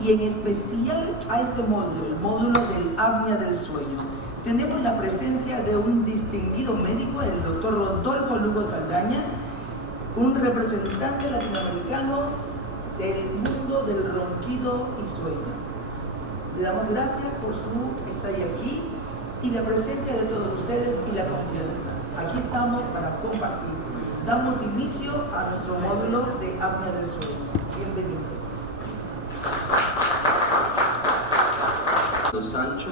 y en especial a este módulo, el módulo del apnea del sueño. Tenemos la presencia de un distinguido médico, el doctor Rodolfo Lugo Saldaña, un representante latinoamericano del mundo del ronquido y sueño. Le damos gracias por su estadía aquí y la presencia de todos ustedes y la confianza. Aquí estamos para compartir. Damos inicio a nuestro módulo de apnea del sueño. Bienvenidos. Sancho,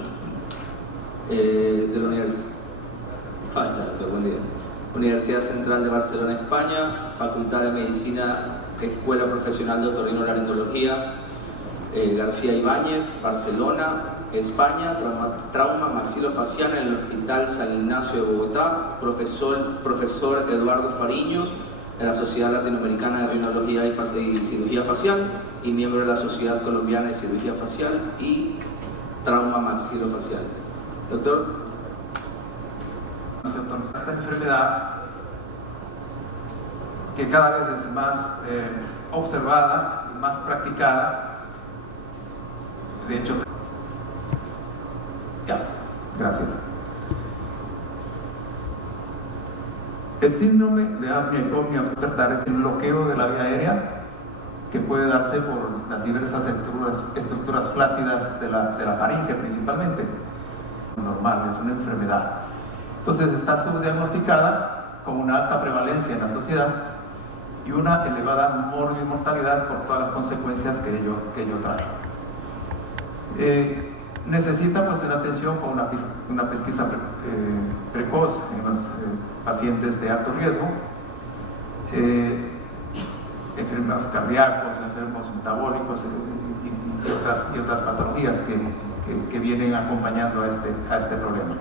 de la Universidad Central de Barcelona, España, Facultad de Medicina, Escuela Profesional de Otorrinolaringología, García Ibáñez, Barcelona, España, trauma maxilofacial en el Hospital San Ignacio de Bogotá, profesor Eduardo Fariño, de la Sociedad Latinoamericana de Rinología y Cirugía Facial, y miembro de la Sociedad Colombiana de Cirugía Facial y Trauma maxilofacial. Doctor. Esta enfermedad, que cada vez es más observada y más practicada, de hecho, gracias. El síndrome de apnea-hipopnea obstructiva es un bloqueo de la vía aérea que puede darse por las diversas estructuras flácidas de la faringe principalmente. Normal, es una enfermedad. Entonces está subdiagnosticada con una alta prevalencia en la sociedad y una elevada mortalidad por todas las consecuencias que ello trae. Necesita pues una atención con una pesquisa precoz en los pacientes de alto riesgo, enfermos cardíacos, enfermos metabólicos y otras patologías que vienen acompañando a este problema.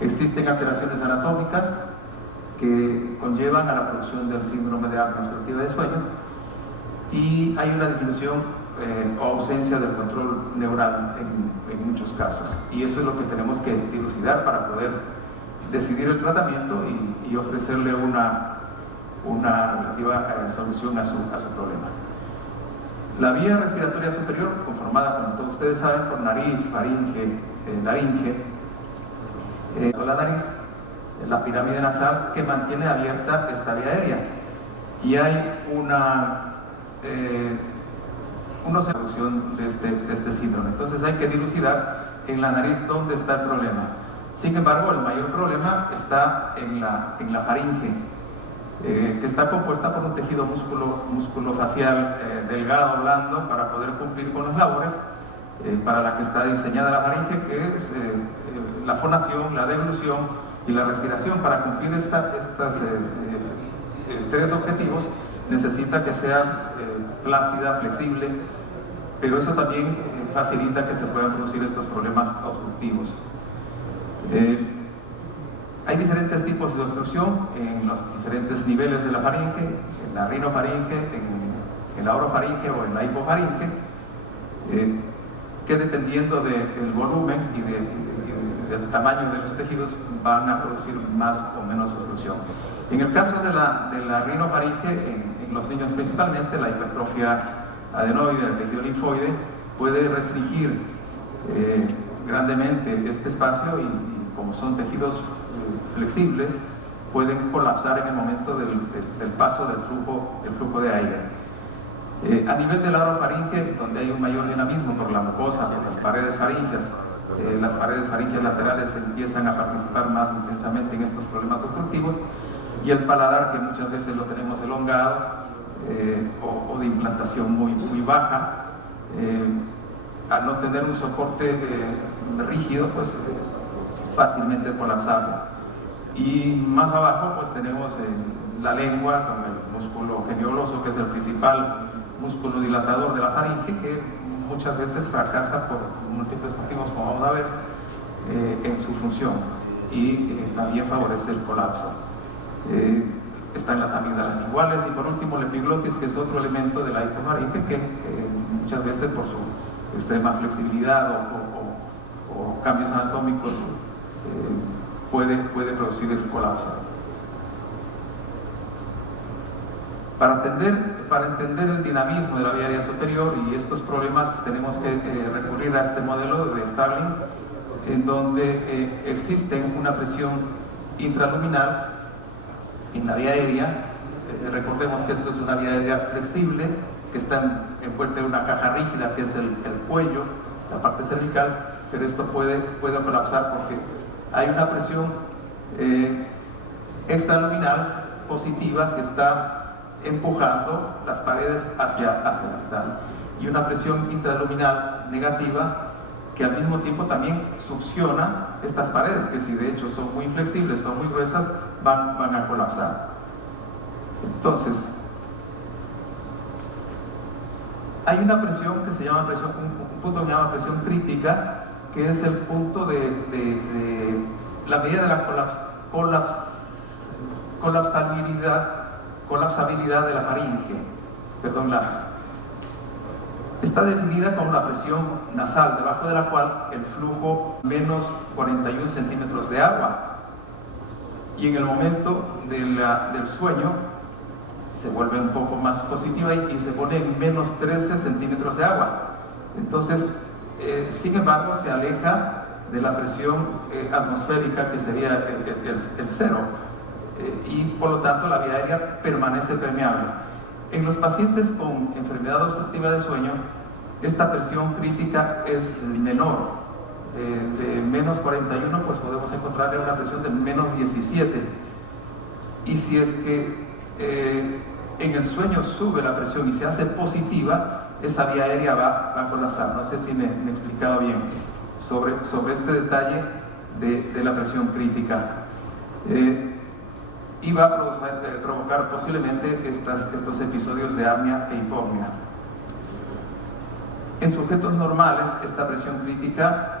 Existen alteraciones anatómicas que conllevan a la producción del síndrome de apnea obstructiva de sueño y hay una disminución o ausencia del control neural en muchos casos, y eso es lo que tenemos que dilucidar para poder decidir el tratamiento y ofrecerle una relativa solución a su problema. La vía respiratoria superior, conformada, como todos ustedes saben, por nariz, faringe, laringe, la nariz, la pirámide nasal, que mantiene abierta esta vía aérea, y hay una solución de este síndrome. Entonces hay que dilucidar en la nariz dónde está el problema. Sin embargo, el mayor problema está en la faringe, que está compuesta por un tejido músculo-facial delgado, blando, para poder cumplir con las labores para la que está diseñada la faringe, que es la fonación, la deglución y la respiración. Para cumplir estos tres objetivos necesita que sea flácida, flexible, pero eso también facilita que se puedan producir estos problemas obstructivos. Hay diferentes tipos de obstrucción en los diferentes niveles de la faringe, en la rinofaringe, en la orofaringe o en la hipofaringe, que dependiendo del volumen y del tamaño de los tejidos van a producir más o menos obstrucción. En el caso de la rinofaringe, en los niños principalmente, la hipertrofia adenoide del tejido linfoide puede restringir grandemente este espacio y como son tejidos flexibles, pueden colapsar en el momento del paso del flujo de aire. A nivel de la orofaringe, donde hay un mayor dinamismo por la mucosa, por las paredes faringes laterales empiezan a participar más intensamente en estos problemas obstructivos, y el paladar, que muchas veces lo tenemos elongado o de implantación muy baja, al no tener un soporte rígido, pues fácilmente colapsable. Y más abajo pues tenemos la lengua con el músculo genioloso, que es el principal músculo dilatador de la faringe, que muchas veces fracasa por múltiples motivos, como vamos a ver, en su función, y también favorece el colapso. Están las amígdalas linguales y por último la epiglotis, que es otro elemento de la hipofaringe que muchas veces por su extrema flexibilidad o cambios anatómicos puede producir el colapso. Para atender para entender el dinamismo de la vía aérea superior y estos problemas tenemos que recurrir a este modelo de Starling, en donde existe una presión intraluminal en la vía aérea. Recordemos que esto es una vía aérea flexible que está envuelta en una caja rígida que es el cuello, la parte cervical, pero esto puede colapsar porque hay una presión extraluminal positiva que está empujando las paredes hacia la mitad, y una presión intraluminal negativa que al mismo tiempo también succiona estas paredes, que si de hecho son muy flexibles, son muy gruesas, van a colapsar. Entonces, hay una presión que se llama un punto que se llama presión crítica, que es el punto de la medida de la colapsabilidad de la faringe. Está definida como la presión nasal, debajo de la cual el flujo menos 41 centímetros de agua, y en el momento del sueño se vuelve un poco más positiva y se pone en menos 13 centímetros de agua. Entonces, sin embargo, se aleja de la presión atmosférica, que sería el cero, y por lo tanto la vía aérea permanece permeable. En los pacientes con enfermedad obstructiva de sueño, esta presión crítica es menor. De menos 41, pues podemos encontrarle una presión de menos 17. Y si es que en el sueño sube la presión y se hace positiva, esa vía aérea va a colapsar. No sé si me he explicado bien sobre este detalle de la presión crítica. Y va a provocar posiblemente estos episodios de apnea e hipopnea. En sujetos normales, esta presión crítica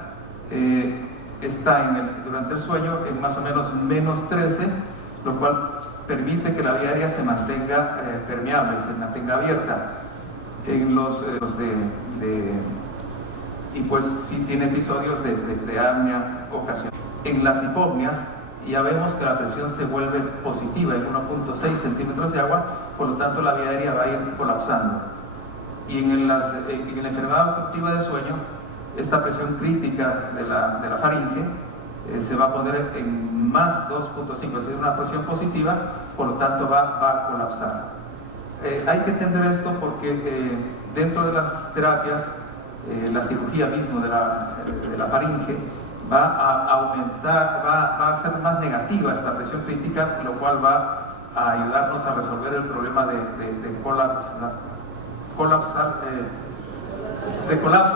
está durante el sueño en más o menos menos 13, lo cual permite que la vía aérea se mantenga permeable, se mantenga abierta. En y pues sí tiene episodios de apnea ocasional. En las hipopneas ya vemos que la presión se vuelve positiva en 1.6 centímetros de agua, por lo tanto la vía aérea va a ir colapsando. Y en la enfermedad obstructiva de sueño, esta presión crítica de la faringe se va a poner en más 2.5, es decir, una presión positiva, por lo tanto va a colapsar. Hay que entender esto porque dentro de las terapias, la cirugía mismo de la faringe va a aumentar, va a ser más negativa esta presión crítica, lo cual va a ayudarnos a resolver el problema de colapso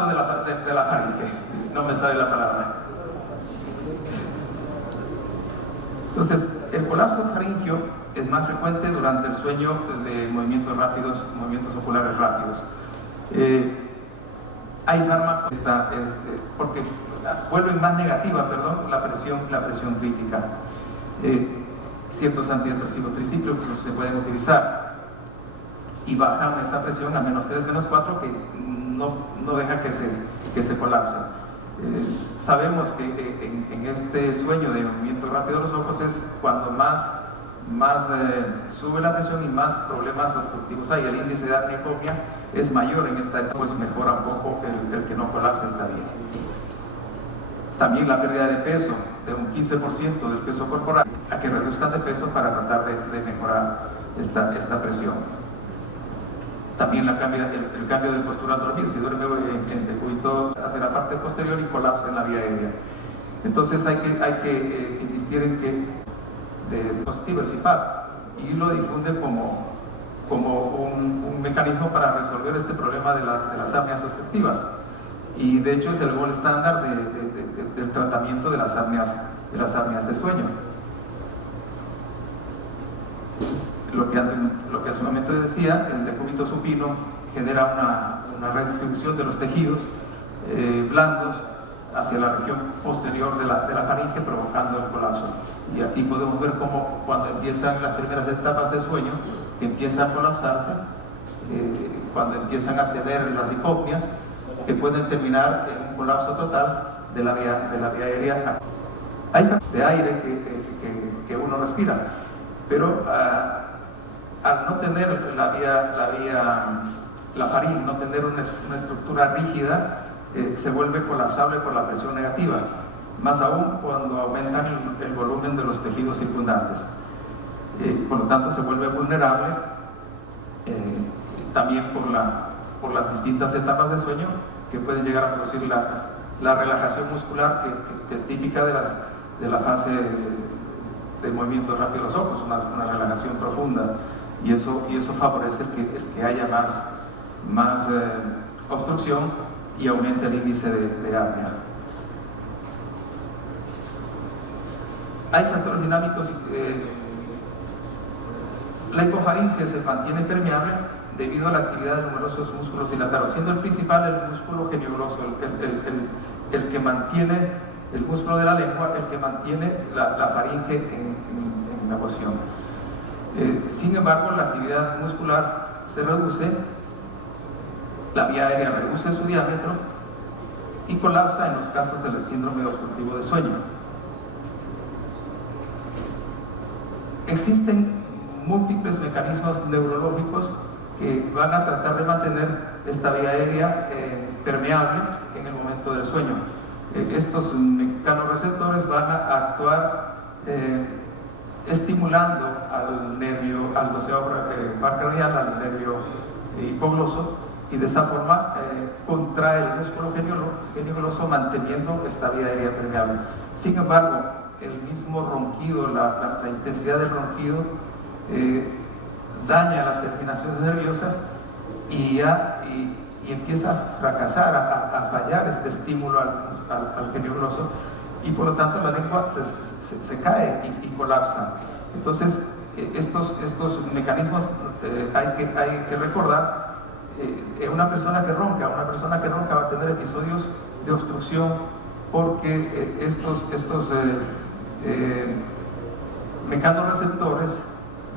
de la faringe. No me sale la palabra. Entonces, el colapso faríngeo es más frecuente durante el sueño de movimientos rápidos, movimientos oculares rápidos. Hay fármacos porque vuelven más negativa, la presión crítica. Ciertos antidepresivos tricíclicos se pueden utilizar y bajan esta presión a menos 3, menos 4, que no deja que se colapse. Sabemos que en este sueño de movimiento rápido de los ojos es cuando más sube la presión y más problemas obstructivos hay. El índice de apnea y hipopnea es mayor en esta etapa, pues mejora un poco el que no colapse está bien. También la pérdida de peso, de un 15% del peso corporal, a que reduzcan de peso para tratar de mejorar esta presión. También el cambio de postura al dormir, si duerme en decúbito hacia la parte posterior y colapsa en la vía aérea. Entonces hay que insistir en que positivo el CPAP, y lo difunde como un mecanismo para resolver este problema de las apneas obstructivas, y de hecho es el gold estándar del tratamiento de las apneas de sueño. Lo que hace un momento decía, el decúbito supino genera una redistribución de los tejidos blandos hacia la región posterior de la faringe, provocando el colapso. Y aquí podemos ver cómo cuando empiezan las primeras etapas de sueño, que empieza a colapsarse, cuando empiezan a tener las hipopneas, que pueden terminar en un colapso total de la vía aérea. Hay de aire que uno respira, pero al no tener la faringe, no tener una estructura rígida, se vuelve colapsable por la presión negativa, más aún cuando aumentan el volumen de los tejidos circundantes. Por lo tanto, se vuelve vulnerable también por las distintas etapas de sueño que pueden llegar a producir la relajación muscular que es típica de la fase del movimiento rápido de los ojos, una relajación profunda, y eso favorece el que haya más obstrucción y aumente el índice de apnea. Hay factores dinámicos. La hipofaringe se mantiene permeable debido a la actividad de numerosos músculos dilatados, siendo el principal el músculo genioglosal, el que mantiene el músculo de la lengua, el que mantiene la faringe en la posición. Sin embargo, la actividad muscular se reduce, la vía aérea reduce su diámetro y colapsa en los casos del síndrome obstructivo de sueño. Existen múltiples mecanismos neurológicos que van a tratar de mantener esta vía aérea permeable en el momento del sueño. Estos mecanorreceptores van a actuar estimulando al nervio, al doceavo par craneal, al nervio hipogloso, y de esa forma contrae el músculo geniogloso manteniendo esta vía aérea permeable. Sin embargo, el mismo ronquido, la intensidad del ronquido daña las terminaciones nerviosas y empieza a fracasar, a fallar este estímulo al geniogloso, y por lo tanto la lengua se cae y colapsa. Entonces, estos mecanismos hay que recordar. Una persona que ronca va a tener episodios de obstrucción porque estos mecanorreceptores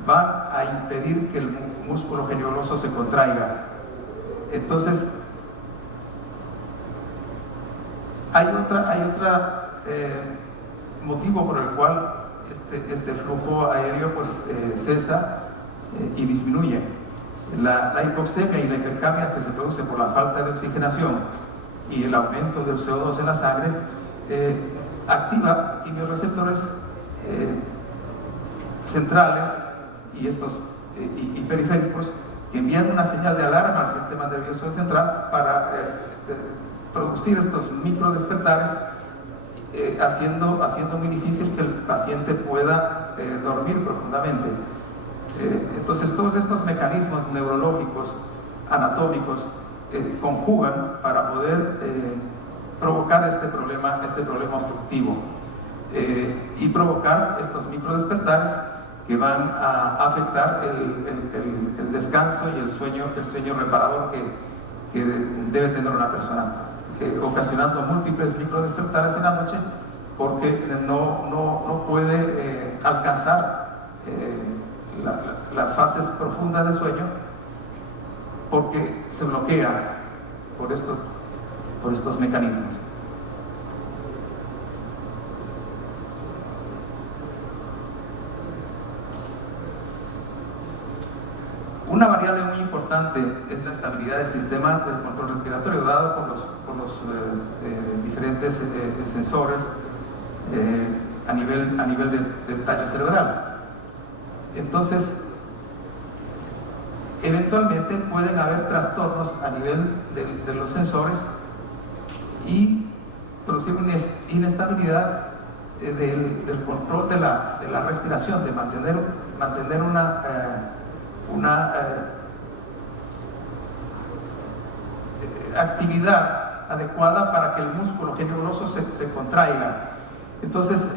van a impedir que el músculo geniogloso se contraiga. Entonces, hay otro motivo por el cual este flujo aéreo cesa y disminuye. La hipoxemia y la hipercapnia que se produce por la falta de oxigenación y el aumento del CO2 en la sangre activa quimiorreceptores centrales y periféricos que envían una señal de alarma al sistema nervioso central para producir estos microdespertares, haciendo muy difícil que el paciente pueda dormir profundamente. Entonces, todos estos mecanismos neurológicos, anatómicos, conjugan para poder provocar este problema obstructivo y provocar estos microdespertares que van a afectar el descanso y el sueño reparador que debe tener una persona, ocasionando múltiples microdespertares en la noche porque no puede alcanzar las fases profundas de sueño porque se bloquea por estos mecanismos. Una variable muy importante es la estabilidad del sistema del control respiratorio dado por los diferentes sensores a nivel del tallo cerebral. Entonces, eventualmente pueden haber trastornos a nivel de los sensores y producir una inestabilidad del control de la respiración, de mantener una actividad adecuada para que el músculo geniogloso se contraiga. Entonces,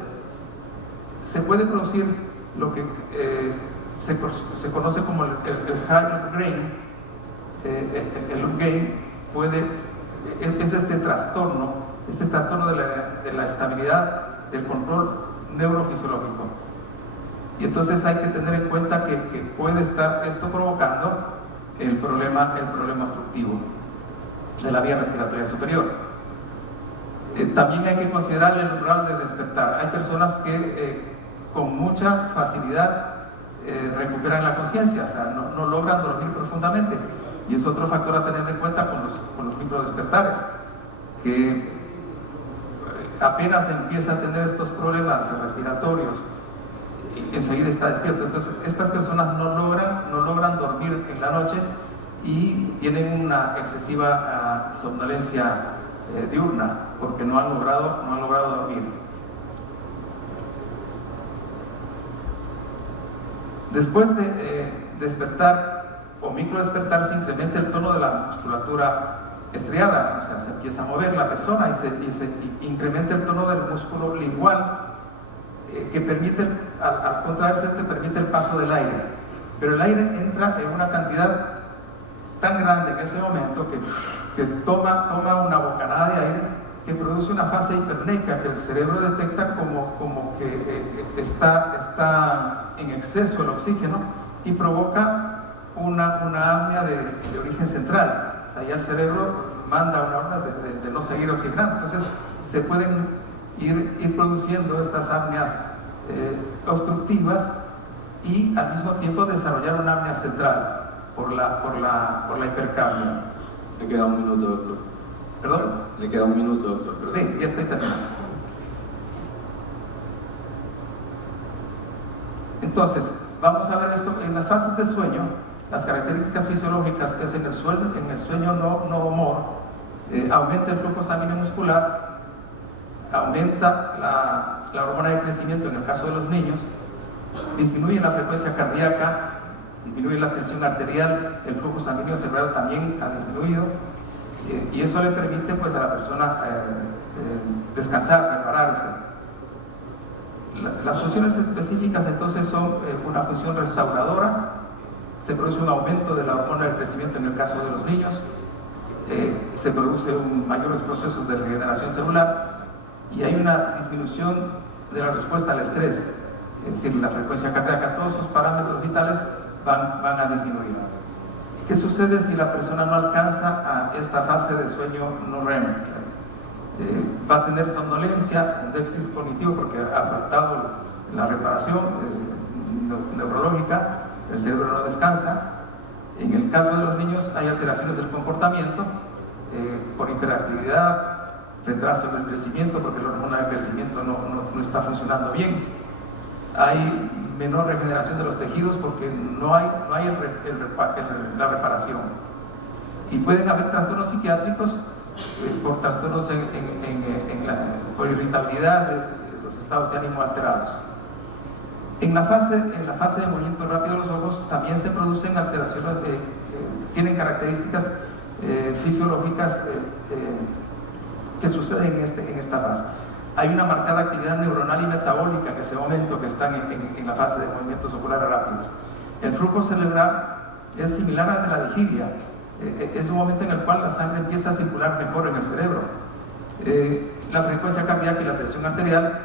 se puede producir lo que se conoce como el high loop gain. El loop gain es este trastorno de la estabilidad del control neurofisiológico. Y entonces hay que tener en cuenta que puede estar esto provocando el problema obstructivo de la vía respiratoria superior. También hay que considerar el umbral de despertar. Hay personas que con mucha facilidad recuperan la conciencia, o sea, no logran dormir profundamente. Y es otro factor a tener en cuenta con los microdespertares, que apenas empieza a tener estos problemas respiratorios, enseguida está despierto. Entonces estas personas no logran dormir en la noche y tienen una excesiva somnolencia diurna, porque no han logrado dormir. Después de despertar o microdespertar, se incrementa el tono de la musculatura estriada, o sea, se empieza a mover la persona y se incrementa el tono del músculo lingual, que permite, al contraerse permite el paso del aire, pero el aire entra en una cantidad tan grande en ese momento que toma una bocanada de aire, que produce una fase hipernéica que el cerebro detecta como que está en exceso el oxígeno y provoca una apnea de origen central. O sea, ya el cerebro manda una orden de no seguir oxigenando. Entonces se pueden ir produciendo estas apneas obstructivas y al mismo tiempo desarrollar una apnea central por la hipercapnia. Le queda un minuto, doctor. ¿Perdón? Le queda un minuto, doctor. Perdón. Sí, ya estoy terminando. Entonces, vamos a ver esto en las fases de sueño. Las características fisiológicas que es en el sueño no humor, aumenta el flujo sanguíneo muscular, aumenta la hormona de crecimiento en el caso de los niños, disminuye la frecuencia cardíaca, disminuye la tensión arterial, el flujo sanguíneo cerebral también ha disminuido, y eso le permite pues a la persona descansar, repararse. Las funciones específicas entonces son una función restauradora, se produce un aumento de la hormona del crecimiento en el caso de los niños, se producen mayores procesos de regeneración celular y hay una disminución de la respuesta al estrés, es decir, la frecuencia cardíaca, todos sus parámetros vitales van a disminuir. ¿Qué sucede si la persona no alcanza a esta fase de sueño no REM? Va a tener somnolencia, un déficit cognitivo porque ha faltado la reparación neurológica, el cerebro no descansa. En el caso de los niños hay alteraciones del comportamiento por hiperactividad, retraso en el crecimiento porque la hormona del crecimiento no está funcionando bien. Hay menor regeneración de los tejidos porque no hay la reparación. Y pueden haber trastornos psiquiátricos por trastornos por irritabilidad de los estados de ánimo alterados. En la fase de movimiento rápido de los ojos también se producen alteraciones, tienen características fisiológicas que suceden en esta fase. Hay una marcada actividad neuronal y metabólica en ese momento que están en la fase de movimientos oculares rápidos. El flujo cerebral es similar al de la vigilia. Es un momento en el cual la sangre empieza a circular mejor en el cerebro. La frecuencia cardíaca y la tensión arterial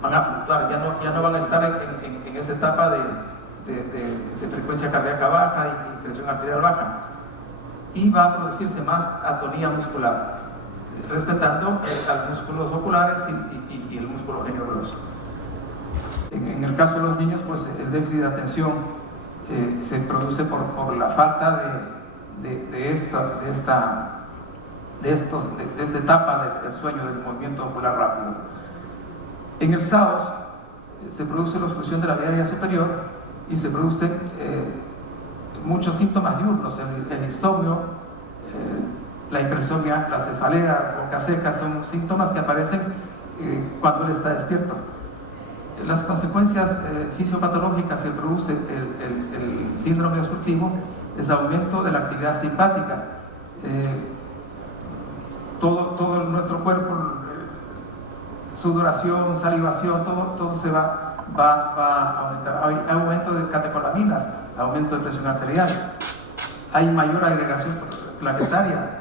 van a fluctuar, ya no van a estar en esa etapa de frecuencia cardíaca baja y presión arterial baja. Y va a producirse más atonía muscular, respetando a los músculos oculares y el músculo geniogroso. En el caso de los niños, pues el déficit de atención se produce por la falta de esta etapa del sueño, del movimiento ocular rápido. En el SAOS se produce la obstrucción de la vía aérea superior y se producen muchos síntomas diurnos, el insomnio, la hipersomnia, la cefalea, boca seca, son síntomas que aparecen cuando él está despierto. Las consecuencias fisiopatológicas que produce el síndrome obstructivo es aumento de la actividad simpática. Todo nuestro cuerpo, sudoración, salivación, todo se va a aumentar. Hay aumento de catecolaminas, aumento de presión arterial, hay mayor agregación plaquetaria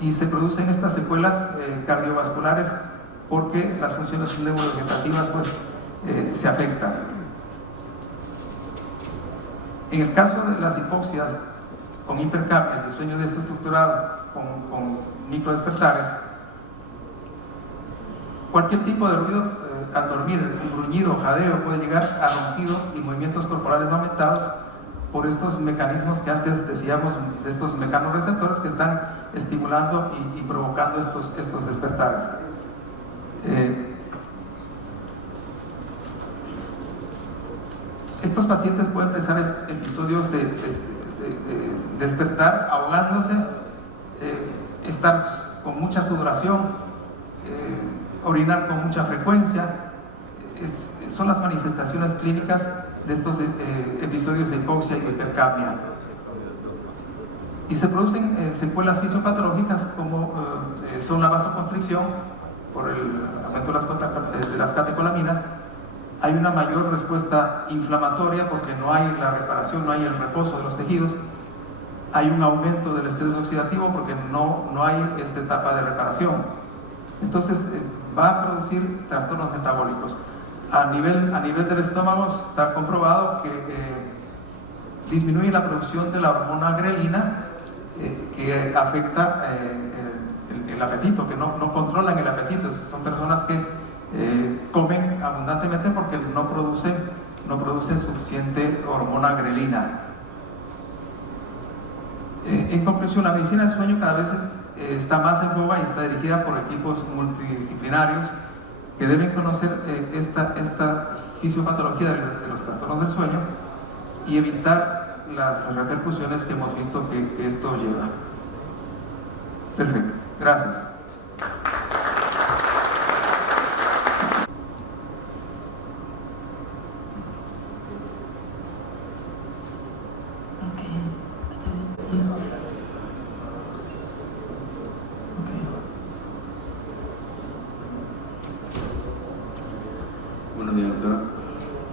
y se producen estas secuelas cardiovasculares porque las funciones neurovegetativas pues, se afectan. En el caso de las hipoxias con hipercapnias y sueño desestructurado con microdespertares, cualquier tipo de ruido al dormir, un gruñido, jadeo, puede llegar a ronquido y movimientos corporales no aumentados por estos mecanismos que antes decíamos, de estos mecanorreceptores que están estimulando y provocando estos despertares. Estos pacientes pueden empezar episodios de despertar ahogándose, estar con mucha sudoración, orinar con mucha frecuencia. Son las manifestaciones clínicas de estos episodios de hipoxia y hipercapnia. Y se producen secuelas fisiopatológicas como son la vasoconstricción por el aumento de las catecolaminas. Hay una mayor respuesta inflamatoria porque no hay la reparación, no hay el reposo de los tejidos. Hay un aumento del estrés oxidativo porque no hay esta etapa de reparación. Entonces va a producir trastornos metabólicos. A nivel del estómago está comprobado que disminuye la producción de la hormona grelina que afecta el apetito, que no controlan el apetito. Son personas que comen abundantemente porque no producen suficiente hormona grelina. En conclusión, la medicina del sueño cada vez está más en boga y está dirigida por equipos multidisciplinarios que deben conocer esta fisiopatología de los trastornos del sueño y evitar las repercusiones que hemos visto que esto lleva. Perfecto, gracias. Buenos días, doctora.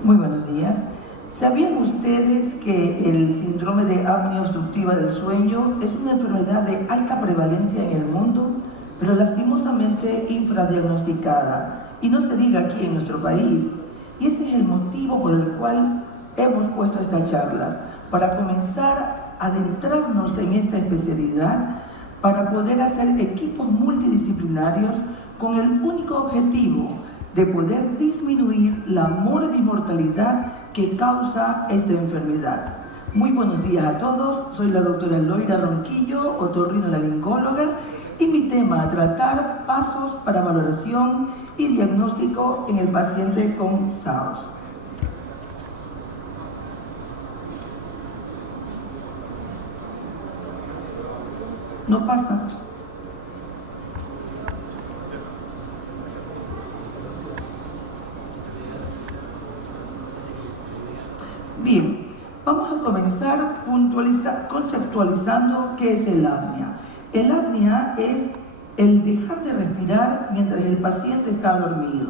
Muy buenos días. ¿Sabían ustedes que el síndrome de apnea obstructiva del sueño es una enfermedad de alta prevalencia en el mundo, pero lastimosamente infradiagnosticada? Y no se diga aquí en nuestro país. Y ese es el motivo por el cual hemos puesto estas charlas, para comenzar a adentrarnos en esta especialidad, para poder hacer equipos multidisciplinarios con el único objetivo de poder disminuir la mortalidad que causa esta enfermedad. Muy buenos días a todos, soy la doctora Loira Ronquillo, otorrinolaringóloga, y mi tema a tratar: pasos para valoración y diagnóstico en el paciente con SAOS. No pasa. Bien, vamos a comenzar conceptualizando qué es el apnea. El apnea es el dejar de respirar mientras el paciente está dormido,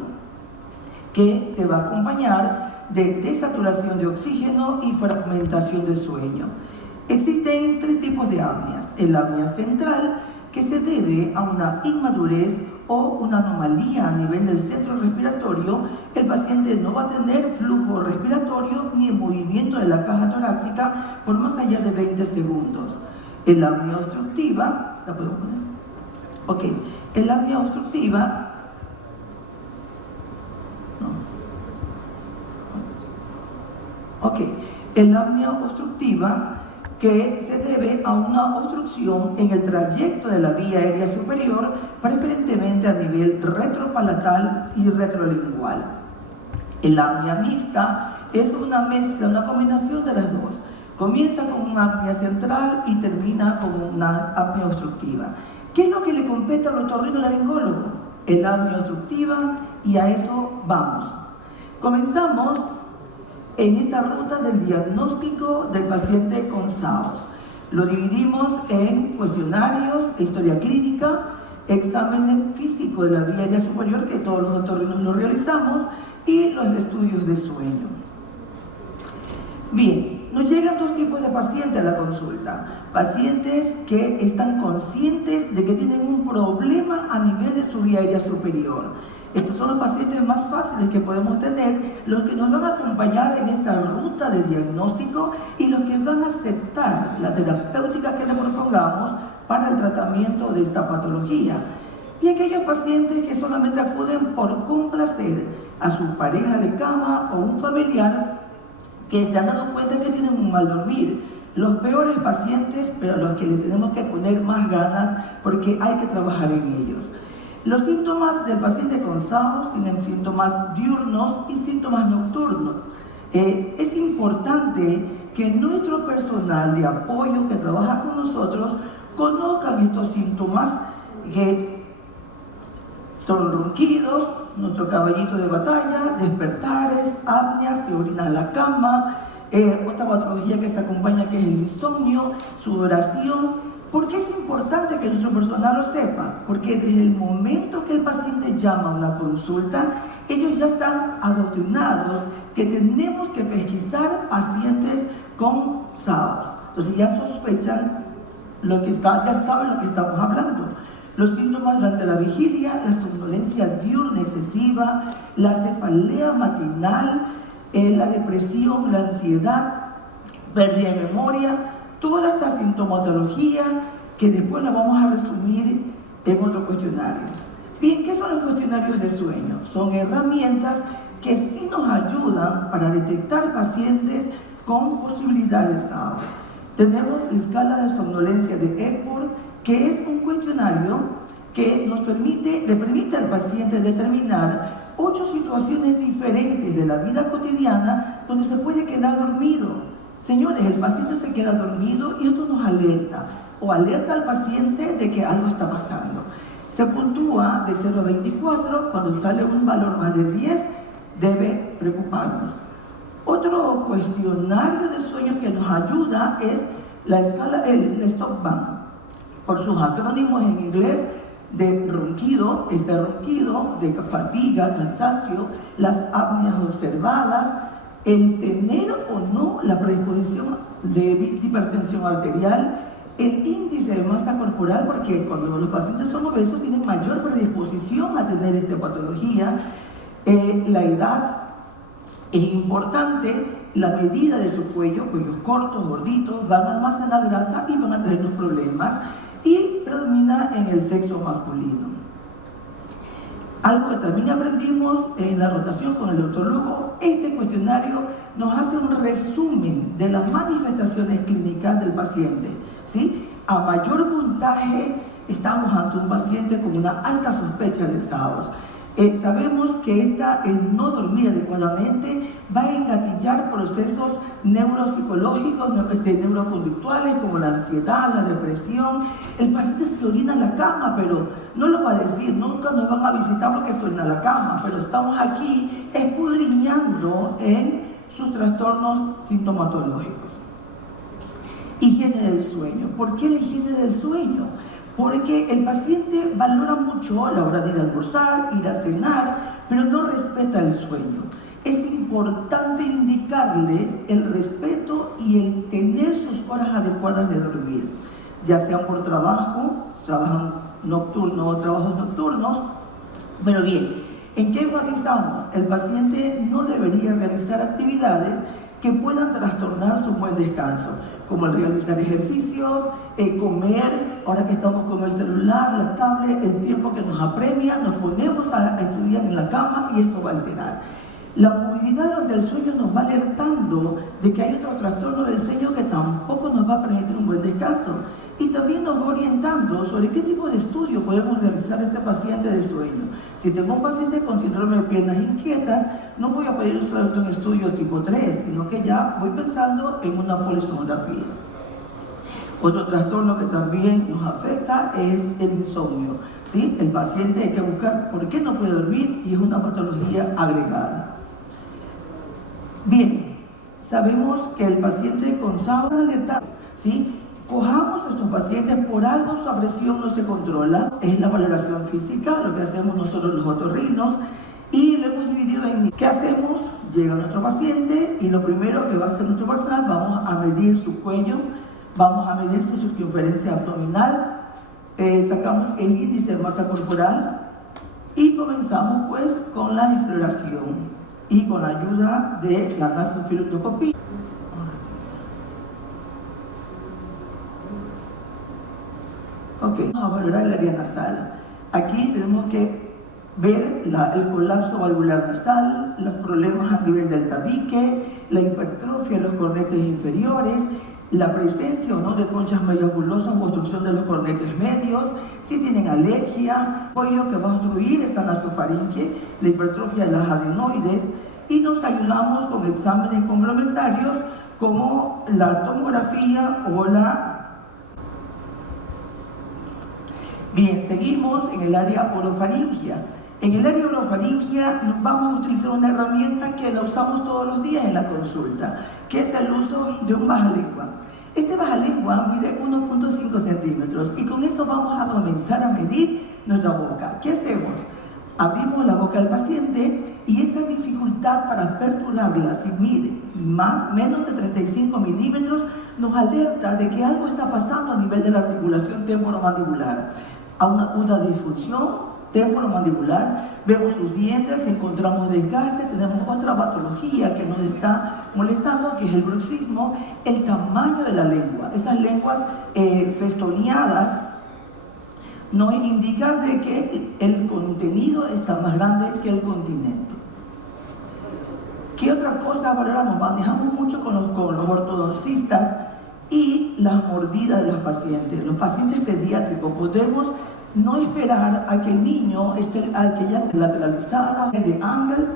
que se va a acompañar de desaturación de oxígeno y fragmentación de sueño. Existen tres tipos de apneas: el apnea central, que se debe a una inmadurez o una anomalía a nivel del centro respiratorio. El paciente no va a tener flujo respiratorio ni movimiento de la caja torácica por más allá de 20 segundos. El apnea obstructiva, ¿la podemos poner? Ok, el apnea obstructiva, ok, el apnea obstructiva que se debe a una obstrucción en el trayecto de la vía aérea superior, preferentemente a nivel retropalatal y retrolingual. El apnea mixta es una mezcla, una combinación de las dos. Comienza con una apnea central y termina con una apnea obstructiva. ¿Qué es lo que le compete al otorrinolaringólogo? El apnea obstructiva, y a eso vamos. Comenzamos en esta ruta del diagnóstico del paciente con SAOS. Lo dividimos en cuestionarios, historia clínica, examen físico de la vía aérea superior, que todos los otorrinos lo realizamos, y los estudios de sueño. Bien, nos llegan dos tipos de pacientes a la consulta. Pacientes que están conscientes de que tienen un problema a nivel de su vía aérea superior. Estos son los pacientes más fáciles que podemos tener, los que nos van a acompañar en esta ruta de diagnóstico y los que van a aceptar la terapéutica que le propongamos para el tratamiento de esta patología. Y aquellos pacientes que solamente acuden por complacer, a su pareja de cama o un familiar que se han dado cuenta que tienen un mal dormir. Los peores pacientes, pero a los que le tenemos que poner más ganas porque hay que trabajar en ellos. Los síntomas del paciente con SAOS tienen síntomas diurnos y síntomas nocturnos. Es importante que nuestro personal de apoyo que trabaja con nosotros conozcan estos síntomas que son ronquidos, nuestro caballito de batalla, despertares, apneas, se orina en la cama, otra patología que se acompaña que es el insomnio, sudoración. ¿Por qué es importante que nuestro personal lo sepa? Porque desde el momento que el paciente llama a una consulta, ellos ya están adoctrinados que tenemos que pesquisar pacientes con SAOS. Entonces ya sospechan ya saben lo que estamos hablando. Los síntomas durante la vigilia, la somnolencia diurna excesiva, la cefalea matinal, la depresión, la ansiedad, pérdida de memoria, toda esta sintomatología que después la vamos a resumir en otro cuestionario. Bien, ¿qué son los cuestionarios de sueño? Son herramientas que sí nos ayudan para detectar pacientes con posibilidad de SAOS. Tenemos la escala de somnolencia de Epworth, que es un cuestionario que le permite al paciente determinar 8 situaciones diferentes de la vida cotidiana donde se puede quedar dormido. Señores, el paciente se queda dormido y esto nos alerta, o alerta al paciente de que algo está pasando. Se puntúa de 0 a 24, cuando sale un valor más de 10, debe preocuparnos. Otro cuestionario de sueño que nos ayuda es la escala, el Stop Band, por sus acrónimos en inglés, de ronquido, ese ronquido, de fatiga, cansancio, las apneas observadas, el tener o no la predisposición de hipertensión arterial, el índice de masa corporal, porque cuando los pacientes son obesos tienen mayor predisposición a tener esta patología, la edad. Es importante la medida de su cuellos cortos, gorditos, van a almacenar grasa y van a traernos problemas, y predomina en el sexo masculino. Algo que también aprendimos en la rotación con el doctor Lugo, este cuestionario nos hace un resumen de las manifestaciones clínicas del paciente, ¿sí? A mayor puntaje estamos ante un paciente con una alta sospecha de SAOS. Sabemos que el no dormir adecuadamente va a engatillar procesos neuropsicológicos, neuroconductuales, como la ansiedad, la depresión. El paciente se orina en la cama, pero no lo va a decir, nunca nos van a visitar porque se orina en la cama, pero estamos aquí escudriñando en sus trastornos sintomatológicos. Higiene del sueño. ¿Por qué la higiene del sueño? Porque el paciente valora mucho a la hora de ir a almorzar, ir a cenar, pero no respeta el sueño. Es importante indicarle el respeto y el tener sus horas adecuadas de dormir, ya sean por trabajan trabajos nocturnos. Pero bien, ¿en qué enfatizamos? El paciente no debería realizar actividades que puedan trastornar su buen descanso, como el realizar ejercicios, comer, ahora que estamos con el celular, la tablet, el tiempo que nos apremia, nos ponemos a estudiar en la cama y esto va a alterar. La movilidad durante el sueño nos va alertando de que hay otro trastorno del sueño que tampoco nos va a permitir un buen descanso. Y también nos va orientando sobre qué tipo de estudio podemos realizar este paciente de sueño. Si tengo un paciente con síndrome de piernas inquietas, no voy a pedir solamente un estudio tipo 3, sino que ya voy pensando en una polisomografía. Otro trastorno que también nos afecta es el insomnio, ¿sí? El paciente hay que buscar por qué no puede dormir y es una patología agregada. Bien, sabemos que el paciente con SAOS alerta, ¿sí? Cojamos a estos pacientes, por algo su presión no se controla, es la valoración física, lo que hacemos nosotros los otorrinos, y lo hemos dividido en ¿qué hacemos? Llega nuestro paciente y lo primero que va a hacer nuestro personal, vamos a medir su cuello, vamos a medir su circunferencia abdominal, sacamos el índice de masa corporal y comenzamos pues con la exploración y con la ayuda de la nasofibroscopía. Ok, vamos a valorar el área nasal. Aquí tenemos que ver el colapso valvular nasal, los problemas a nivel del tabique, la hipertrofia de los cornetes inferiores, la presencia o no de conchas medias bulosas o obstrucción de los cornetes medios, si tienen alergia, pollo que va a obstruir esta nasofaringe, la hipertrofia de las adenoides, y nos ayudamos con exámenes complementarios como la tomografía o la... Bien, seguimos en el área orofaringia. En el área orofaringia vamos a utilizar una herramienta que la usamos todos los días en la consulta, que es el uso de un bajalengua. Este bajalengua mide 1.5 centímetros y con eso vamos a comenzar a medir nuestra boca. ¿Qué hacemos? Abrimos la boca del paciente y esa dificultad para aperturarla, si mide menos de 35 milímetros, nos alerta de que algo está pasando a nivel de la articulación temporomandibular. A una disfunción temporomandibular, vemos sus dientes, encontramos desgaste, tenemos otra patología que nos está molestando, que es el bruxismo, el tamaño de la lengua. Esas lenguas festoneadas nos indican de que el contenido está más grande que el continente. ¿Qué otra cosa valoramos? Manejamos mucho con los ortodoncistas y las mordidas de los pacientes. Los pacientes pediátricos podemos no esperar a que el niño esté lateralizada, de angle.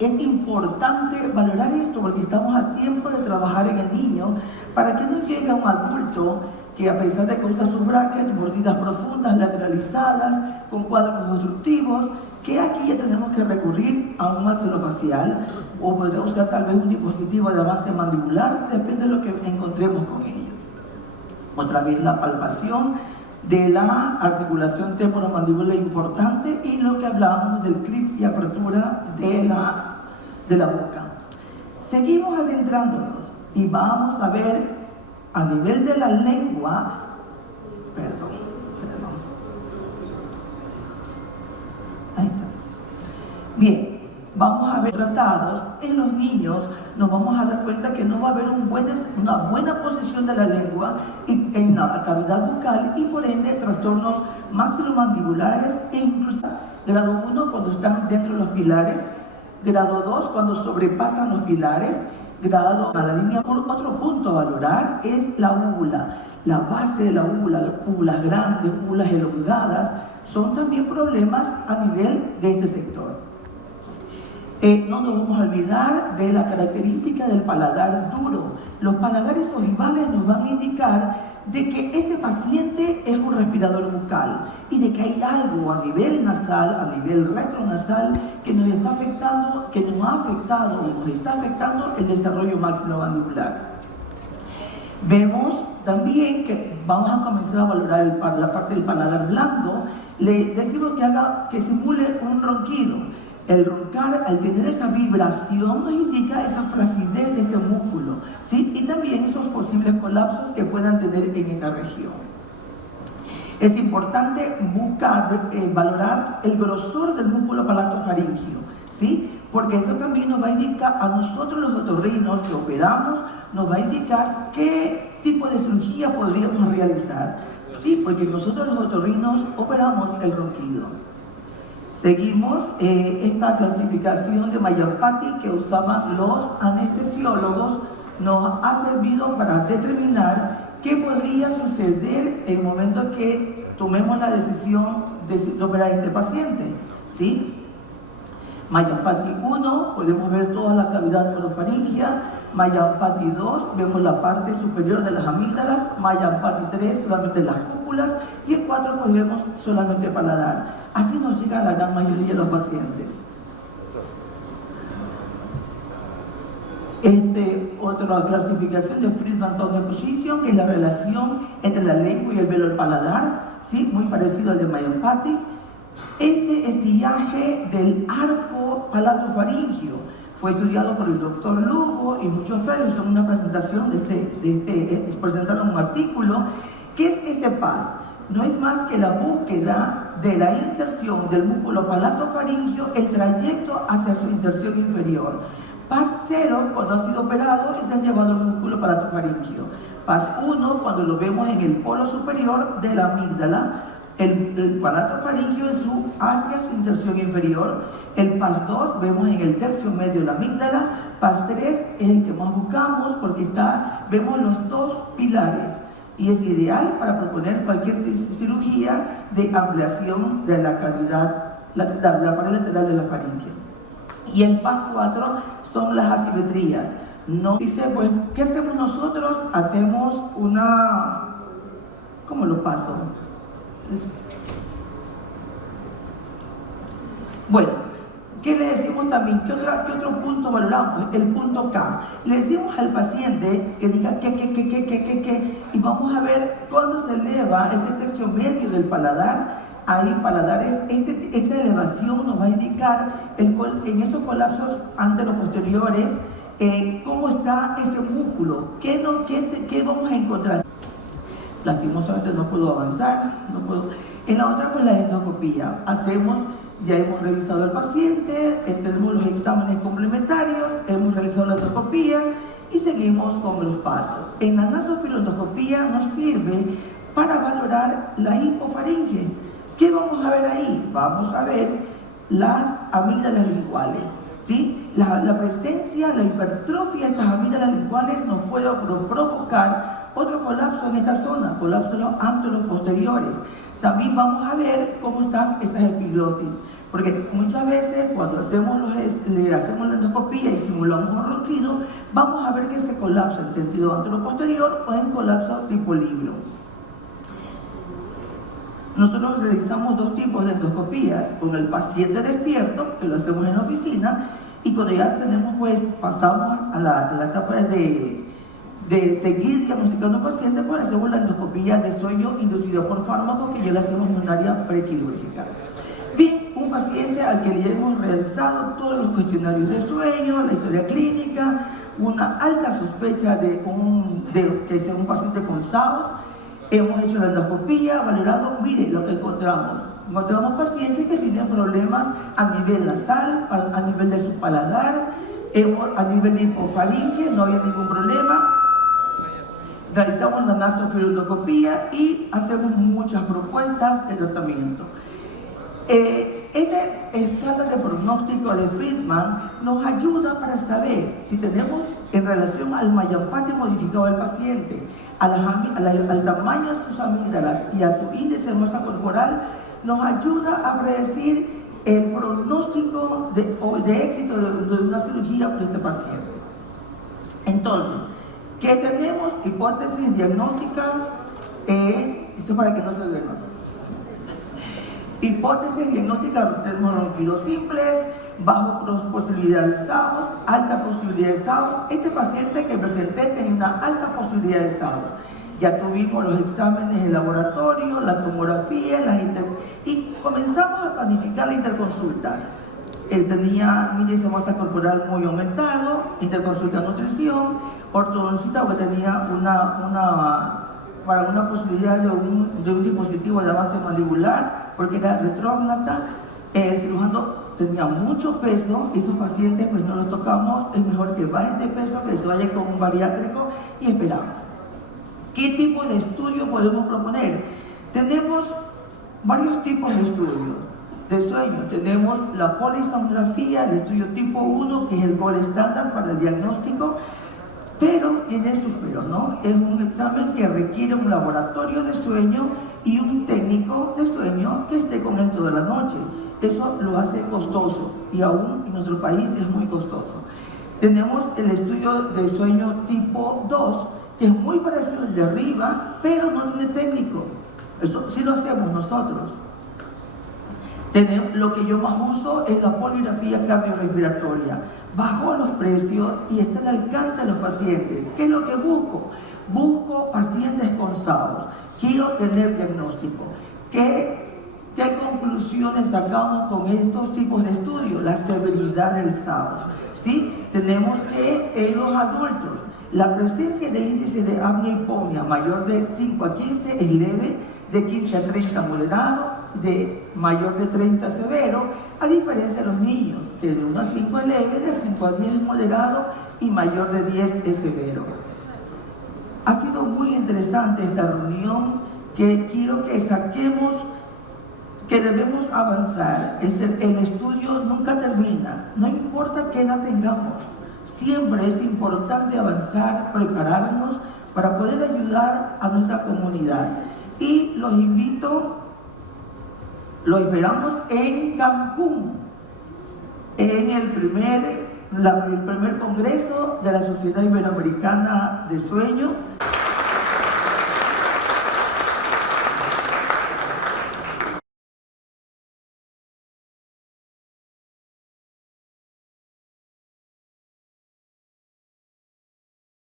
Es importante valorar esto porque estamos a tiempo de trabajar en el niño para que no llegue a un adulto que a pesar de que usa sus brackets, mordidas profundas, lateralizadas, con cuadros obstructivos, que aquí ya tenemos que recurrir a un maxilofacial o podría usar tal vez un dispositivo de avance mandibular, depende de lo que encontremos con ellos. Otra vez la palpación de la articulación temporomandibular importante y lo que hablábamos del clip y apertura de la boca. Seguimos adentrándonos y vamos a ver a nivel de la lengua, ahí está. Bien, vamos a ver tratados en los niños, nos vamos a dar cuenta que no va a haber una buena posición de la lengua en la cavidad bucal y por ende trastornos maxilomandibulares e incluso grado 1 cuando están dentro de los pilares, grado 2 cuando sobrepasan los pilares, grado a la línea. Por otro punto a valorar es la úvula, la base de la úvula, úvulas grandes, úvulas elongadas, son también problemas a nivel de este sector. No nos vamos a olvidar de la característica del paladar duro. Los paladares ojivales nos van a indicar de que este paciente es un respirador bucal y de que hay algo a nivel nasal, a nivel retronasal, que nos está afectando, que nos ha afectado y nos está afectando el desarrollo maxilomandibular. Vemos también que vamos a comenzar a valorar la parte del paladar blando. Le decimos que simule un ronquido. El roncar, al tener esa vibración, nos indica esa flacidez de este músculo, ¿sí? Y también esos posibles colapsos que puedan tener en esa región. Es importante valorar el grosor del músculo palatofaríngeo, ¿sí? Porque eso también nos va a indicar a nosotros los otorrinos que operamos, nos va a indicar qué tipo de cirugía podríamos realizar, ¿sí? Porque nosotros los otorrinos operamos el ronquido. Seguimos esta clasificación de Mallampati que usaban los anestesiólogos, nos ha servido para determinar qué podría suceder en el momento que tomemos la decisión de operar a este paciente, ¿sí? Mallampati 1, podemos ver toda la cavidad orofaringia. Mallampati 2, vemos la parte superior de las amígdalas. Mallampati 3, solamente las cúpulas. Y el 4, pues vemos solamente paladar. Así nos llega a la gran mayoría de los pacientes. Otra clasificación de Friedman-Turner Position, que es la relación entre la lengua y el velo del paladar, ¿sí? Muy parecido al de Mallampati. Este estillaje del arco palatofaringio fue estudiado por el doctor Lugo y muchos fellows en una presentación presentaron un artículo. ¿Qué es este PAS? No es más que la búsqueda de la inserción del músculo palatofaringio, el trayecto hacia su inserción inferior. PAS 0 cuando ha sido operado y se ha llevado el músculo palatofaringio. PAS 1 cuando lo vemos en el polo superior de la amígdala. el palato faríngeo hacia su inserción inferior. El PAS 2 vemos en el tercio medio la amígdala. PAS 3 es el que más buscamos porque vemos los dos pilares y es ideal para proponer cualquier cirugía de ampliación de la cavidad, la pared lateral de la faringe. Y el PAS 4 son las asimetrías. No dice, pues, ¿qué hacemos nosotros? Hacemos una... ¿Cómo lo paso? Bueno, ¿qué le decimos también? ¿Qué otro punto valoramos? El punto K. Le decimos al paciente que diga que, y vamos a ver cuándo se eleva ese tercio medio del paladar. Hay paladares, esta elevación nos va a indicar en estos colapsos anteroposteriores cómo está ese músculo, qué vamos a encontrar. Lastimosamente no puedo avanzar, no puedo. En la otra, con la endoscopía, ya hemos revisado al paciente, tenemos los exámenes complementarios, hemos realizado la endoscopía y seguimos con los pasos. En la nasofiloendoscopía nos sirve para valorar la hipofaringe. ¿Qué vamos a ver ahí? Vamos a ver las amígdalas linguales, ¿sí? La presencia, la hipertrofia de estas amígdalas linguales nos puede provocar otro colapso en esta zona, colapso de los anteroposteriores. También vamos a ver cómo están esas epiglotis, porque muchas veces cuando le hacemos la endoscopía y simulamos un ronquido, vamos a ver que se colapsa en sentido anteroposterior o en colapso tipo libro. Nosotros realizamos dos tipos de endoscopías, con el paciente despierto, que lo hacemos en la oficina, y cuando ya tenemos, pues, pasamos a la etapa de seguir diagnosticando pacientes, pues hacemos la endoscopía de sueño inducido por fármacos, que ya la hacemos en un área prequirúrgica. Bien, un paciente al que le hemos realizado todos los cuestionarios de sueño, la historia clínica, una alta sospecha de que sea un paciente con SAOS. Hemos hecho la endoscopía, valorado, mire lo que encontramos. Encontramos pacientes que tienen problemas a nivel nasal, a nivel de su paladar, a nivel de hipofaringe, no había ningún problema. Realizamos la nasofiloendoscopía y hacemos muchas propuestas de tratamiento. Este escala de pronóstico de Friedman nos ayuda para saber si tenemos, en relación al Mallampati modificado del paciente, al tamaño de sus amígdalas y a su índice de masa corporal, nos ayuda a predecir el pronóstico de éxito de una cirugía por este paciente. Entonces, ¿qué tenemos? Hipótesis diagnósticas, esto es para que no se vea. Hipótesis diagnósticas, tenemos ronquidos simples, bajo posibilidad de SAOS, alta posibilidad de SAOS. Este paciente que presenté tenía una alta posibilidad de SAOS. Ya tuvimos los exámenes de laboratorio, la tomografía, y comenzamos a planificar la interconsulta. Él tenía un índice de masa corporal muy aumentado, interconsulta nutrición, ortodoncista porque tenía para una posibilidad de un dispositivo de avance mandibular, porque era retrógnata. El cirujano tenía mucho peso, y esos pacientes pues no los tocamos, es mejor que bajen de peso, que se vayan con un bariátrico y esperamos. ¿Qué tipo de estudio podemos proponer? Tenemos varios tipos de estudios de sueño. Tenemos la polisomnografía, el estudio tipo 1, que es el gold estándar para el diagnóstico, pero tiene sus peros, ¿no? Es un examen que requiere un laboratorio de sueño y un técnico de sueño que esté con él toda la noche. Eso lo hace costoso, y aún en nuestro país es muy costoso. Tenemos el estudio de sueño tipo 2, que es muy parecido al de arriba, pero no tiene técnico. Eso sí lo hacemos nosotros. Lo que yo más uso es la poligrafía cardiorrespiratoria. Bajo los precios y está al alcance de los pacientes. ¿Qué es lo que busco? Busco pacientes con SAOS. Quiero tener diagnóstico. ¿Qué conclusiones sacamos con estos tipos de estudios? La severidad del SAOS, ¿sí? Tenemos que en los adultos, la presencia de índice de apnea-hipopnea mayor de 5 a 15 es leve, de 15 a 30 moderado, de mayor de 30 severo, a diferencia de los niños, que de 1 a 5 es leve, de 5 a 10 es moderado y mayor de 10 es severo. Ha sido muy interesante esta reunión, que quiero que saquemos que debemos avanzar. El estudio nunca termina, no importa qué edad tengamos. Siempre es importante avanzar, prepararnos para poder ayudar a nuestra comunidad. Y los invito, los esperamos en Cancún, en el primer congreso de la Sociedad Iberoamericana de Sueño,